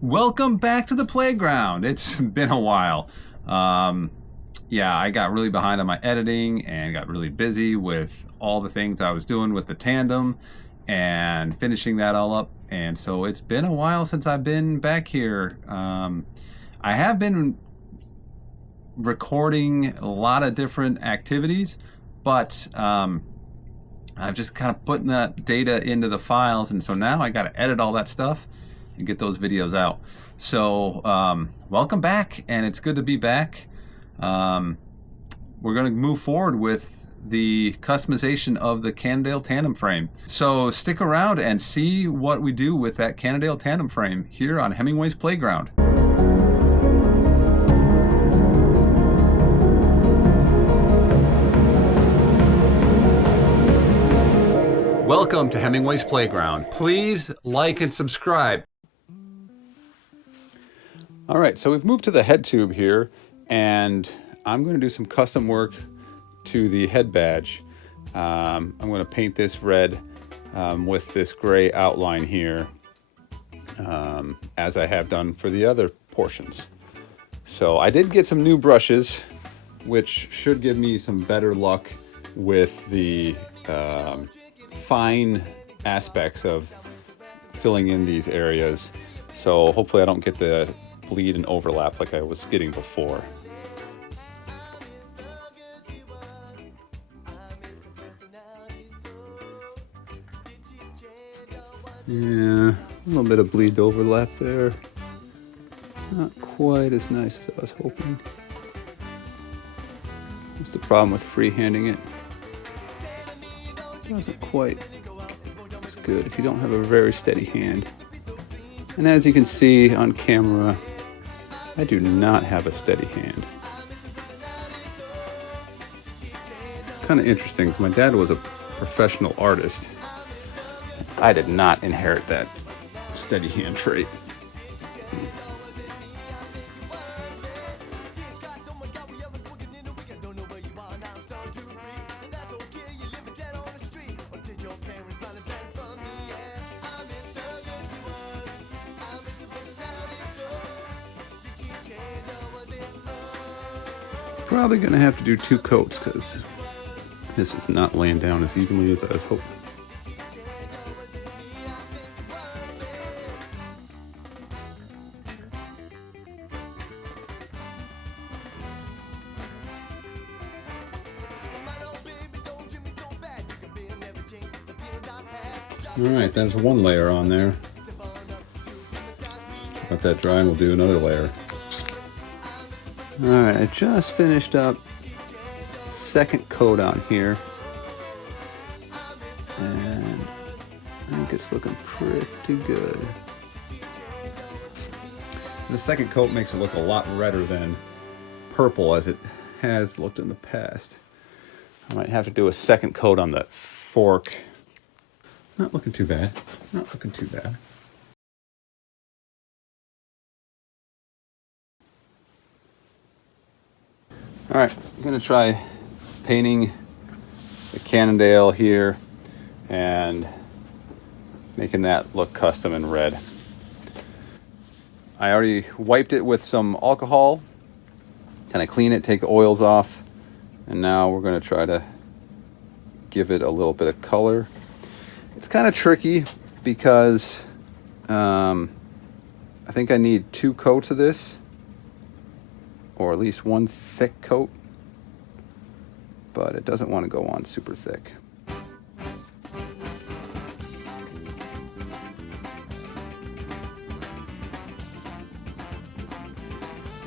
Welcome back to the playground. It's been a while. Yeah, I got really behind on my editing and got really busy with all the things I was doing with the tandem and finishing that all up. And so it's been a while since I've been back here. I have been recording a lot of different activities, but I'm just kind of putting that data into the files, and so now I got to edit all that stuff and get those videos out. So welcome back, and it's good to be back. We're going to move forward with the customization of the Cannondale Tandem Frame. So stick around and see what we do with that Cannondale Tandem Frame here on Hemingway's Playground. Welcome to Hemingway's Playground. Please like and subscribe. All right, so we've moved to the head tube here, and I'm going to do some custom work to the head badge. I'm going to paint this red with this gray outline here, as I have done for the other portions. So I did get some new brushes, which should give me some better luck with the fine aspects of filling in these areas. So hopefully I don't get the bleed and overlap like I was getting before. Yeah, a little bit of bleed overlap there. Not quite as nice as I was hoping. That's the problem with freehanding it. It doesn't quite as good if you don't have a very steady hand. And as you can see on camera, I do not have a steady hand. Kind of interesting, because my dad was a professional artist. I did not inherit that steady hand trait. Probably gonna have to do 2 coats because this is not laying down as evenly as I was hoping. Alright, there's one layer on there. Let that dry and we'll do another layer. Alright, I just finished up second coat on here. And I think it's looking pretty good. The second coat makes it look a lot redder than purple as it has looked in the past. I might have to do a second coat on the fork. Not looking too bad. Not looking too bad. All right, I'm gonna try painting the Cannondale here and making that look custom in red. I already wiped it with some alcohol, kind of clean it, take the oils off, and now we're gonna try to give it a little bit of color. It's kind of tricky because I think I need 2 coats of this, or at least 1 thick coat, but it doesn't want to go on super thick.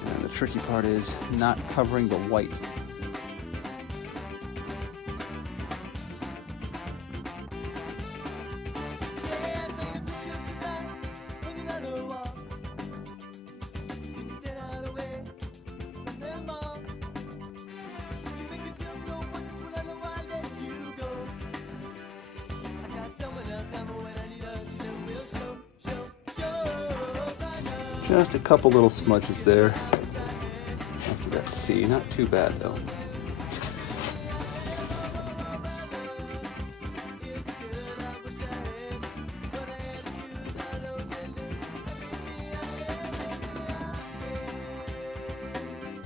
And the tricky part is not covering the white. Just a couple little smudges there after that C. Not too bad though.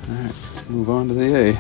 All right, move on to the A.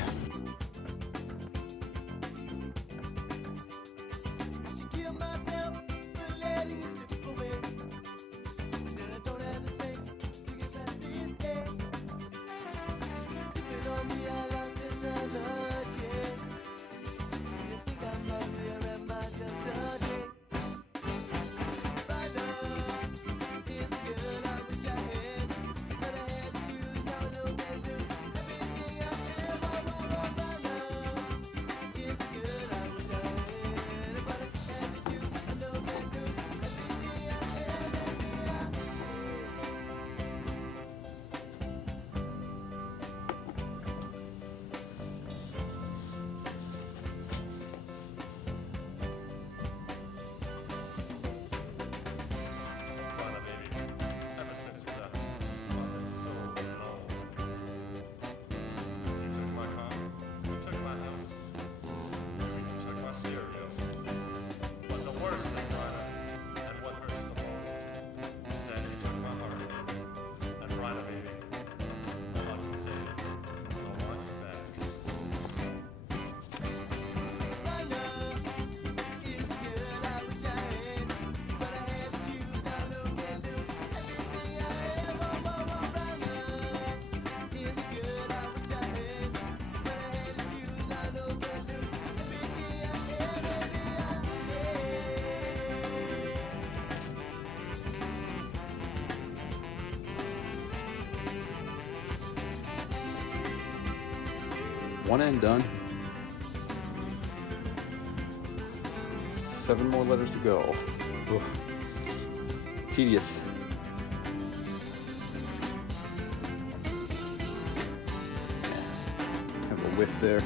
One end done. 7 more letters to go. Oof. Tedious. Kind of a whiff there.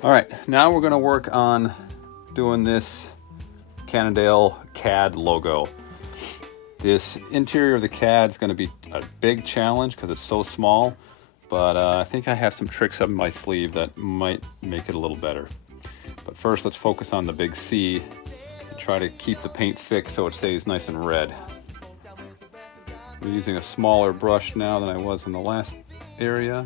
All right, now we're gonna work on doing this Cannondale CAD logo. This interior of the CAD is gonna be a big challenge because it's so small, but I think I have some tricks up my sleeve that might make it a little better. But first, let's focus on the big C and try to keep the paint thick so it stays nice and red. I'm using a smaller brush now than I was in the last area.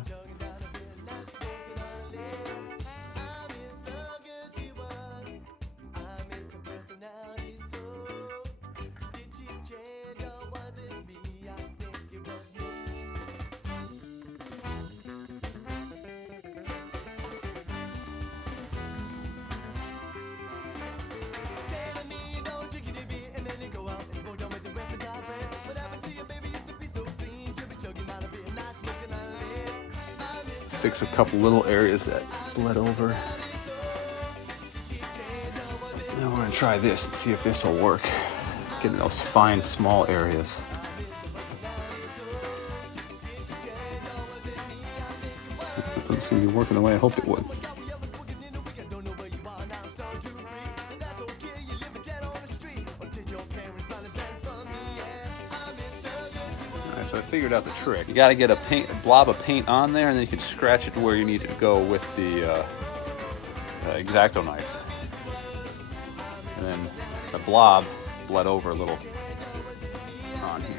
Fix a couple little areas that bled over. Now we're gonna try this and see if this will work. Getting those fine, small areas. It doesn't seem to be working the way I hoped it would. So I figured out the trick. You got to get a blob of paint on there, and then you can scratch it to where you need it to go with the X-Acto knife. And then the blob bled over a little on here.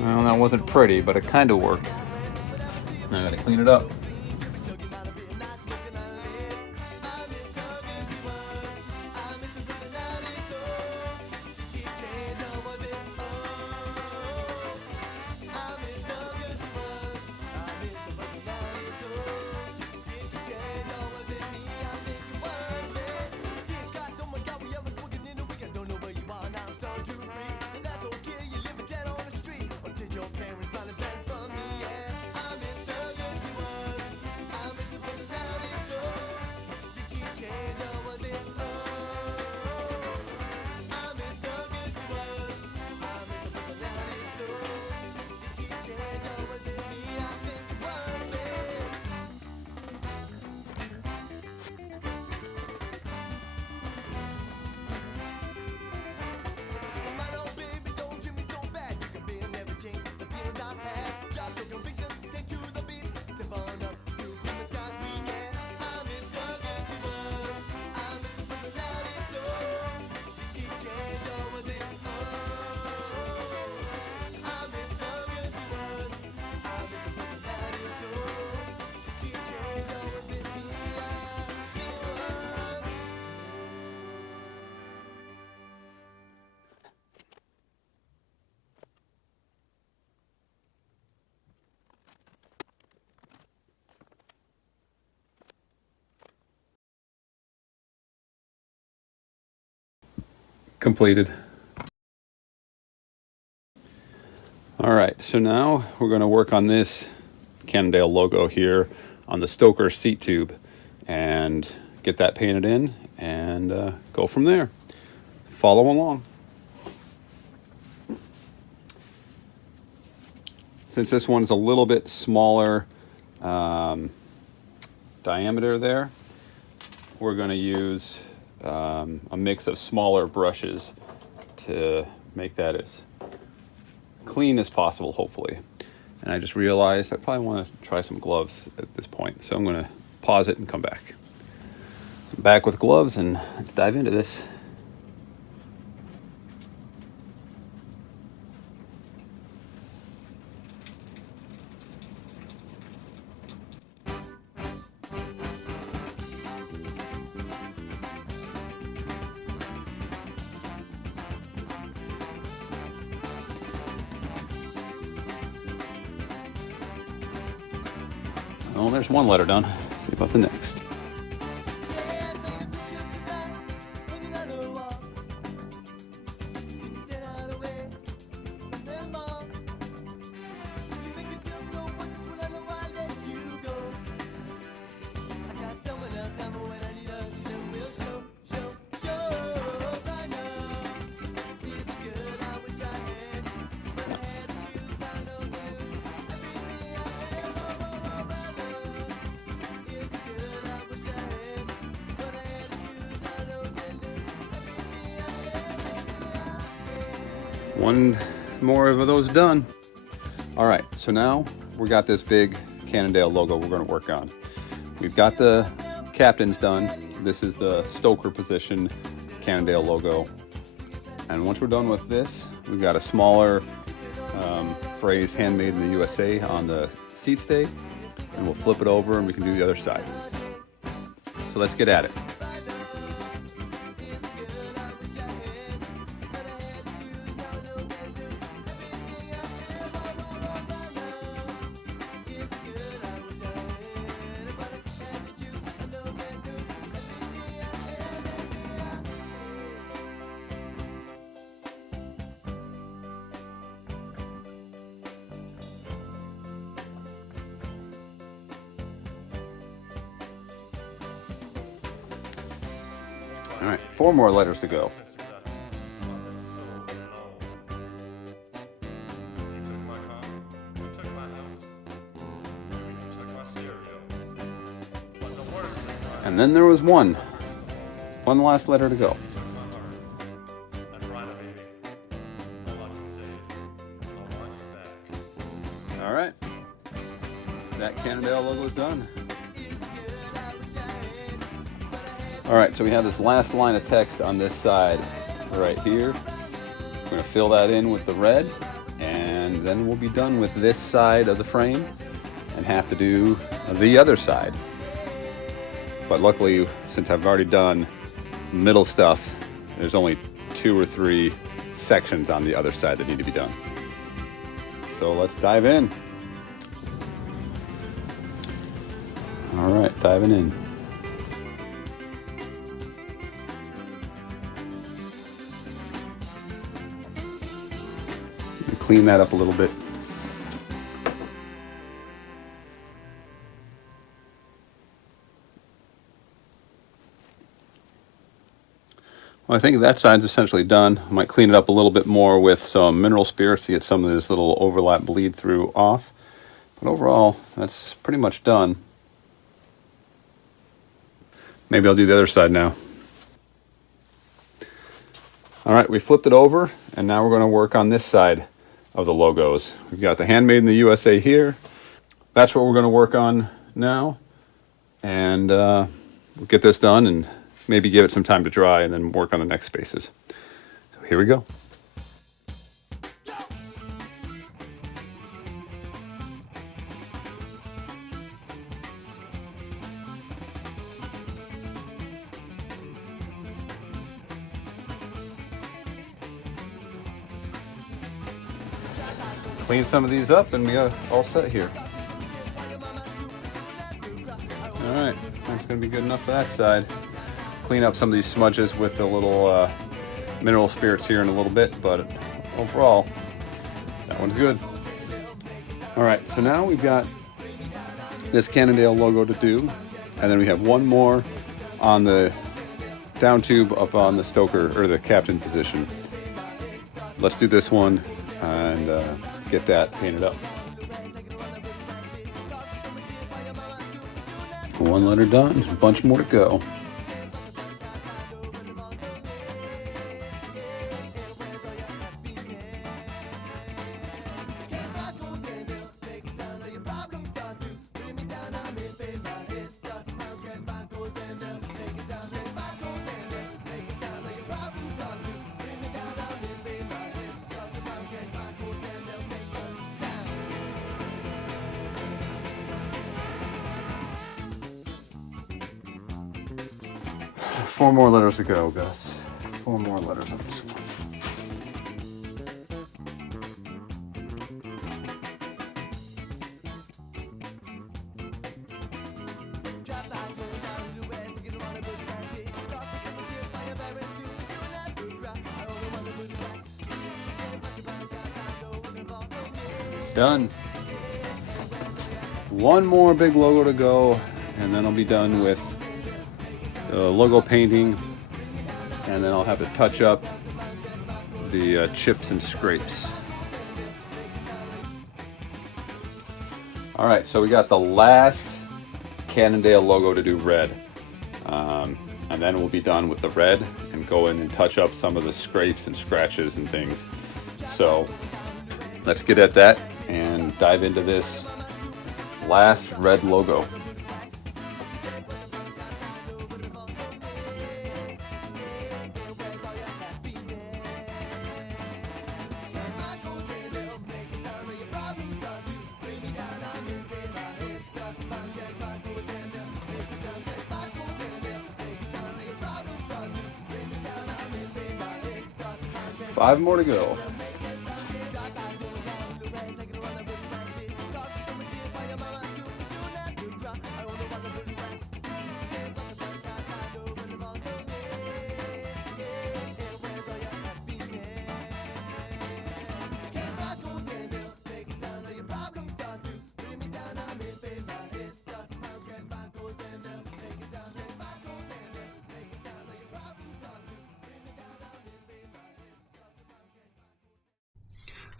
Well, that wasn't pretty, but it kind of worked. Now I gotta clean it up. Completed. All right, so now we're going to work on this Cannondale logo here on the Stoker seat tube and get that painted in and go from there. Follow along. Since this one's a little bit smaller diameter there, we're going to use a mix of smaller brushes to make that as clean as possible, hopefully. And I just realized I probably want to try some gloves at this point, so I'm going to pause it and come back. So I'm back with gloves, and let's dive into this. Oh, there's one letter done. Let's see about the next. One more of those done. All right, so now we got this big Cannondale logo we're going to work on. We've got the captains done. This is the stoker position Cannondale logo. And once we're done with this, we've got a smaller phrase, handmade in the USA, on the seat stay, and we'll flip it over and we can do the other side. So let's get at it. All right, 4 more letters to go. And then there was one last letter to go. All right, that Cannondale logo is done. All right, so we have this last line of text on this side right here. We're gonna fill that in with the red, and then we'll be done with this side of the frame and have to do the other side. But luckily, since I've already done middle stuff, there's only 2 or 3 sections on the other side that need to be done. So let's dive in. All right, diving in. Clean that up a little bit. Well, I think that side's essentially done. I might clean it up a little bit more with some mineral spirits to get some of this little overlap bleed through off. But overall, that's pretty much done. Maybe I'll do the other side now. All right, we flipped it over, and now we're going to work on this side of the logos. We've got the handmade in the USA here. That's what we're going to work on now, and we'll get this done and maybe give it some time to dry and then work on the next spaces. So here we go. Clean some of these up and we got all set here. All right, that's gonna be good enough for that side. Clean up some of these smudges with a little mineral spirits here in a little bit, but overall, that one's good. All right, so now we've got this Cannondale logo to do, and then we have one more on the down tube up on the stoker or the captain position. Let's do this one and get that painted up. One letter done, a bunch more to go. Four more letters to go, Gus. 4 more letters on this one. Done. One more big logo to go, and then I'll be done with the logo painting, and then I'll have to touch up the chips and scrapes. All right, so we got the last Cannondale logo to do red. And then we'll be done with the red and go in and touch up some of the scrapes and scratches and things. So let's get at that and dive into this last red logo. Five more to go.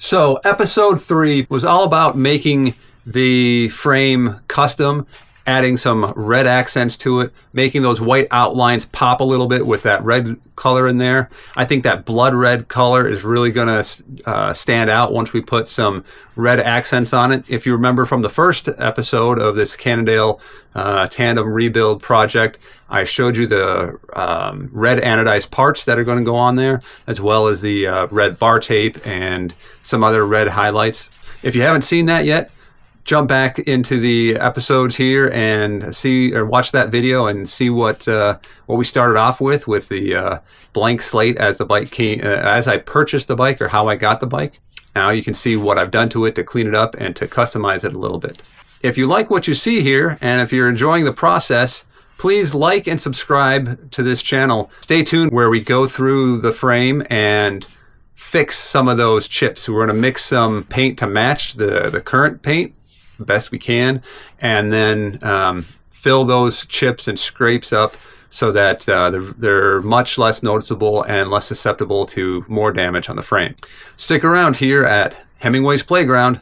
So episode 3 was all about making the frame custom, adding some red accents to it, making those white outlines pop a little bit with that red color in there. I think that blood red color is really going to stand out once we put some red accents on it. If you remember from the first episode of this Cannondale Tandem rebuild project, I showed you the red anodized parts that are going to go on there, as well as the red bar tape and some other red highlights. If you haven't seen that yet, jump back into the episodes here and see or watch that video and see what we started off with the blank slate as the bike came, as I purchased the bike, or how I got the bike. Now you can see what I've done to it to clean it up and to customize it a little bit. If you like what you see here, and if you're enjoying the process, please like and subscribe to this channel. Stay tuned where we go through the frame and fix some of those chips. We're going to mix some paint to match the current paint the best we can, and then fill those chips and scrapes up so that they're much less noticeable and less susceptible to more damage on the frame. Stick around here at Hemingway's Playground.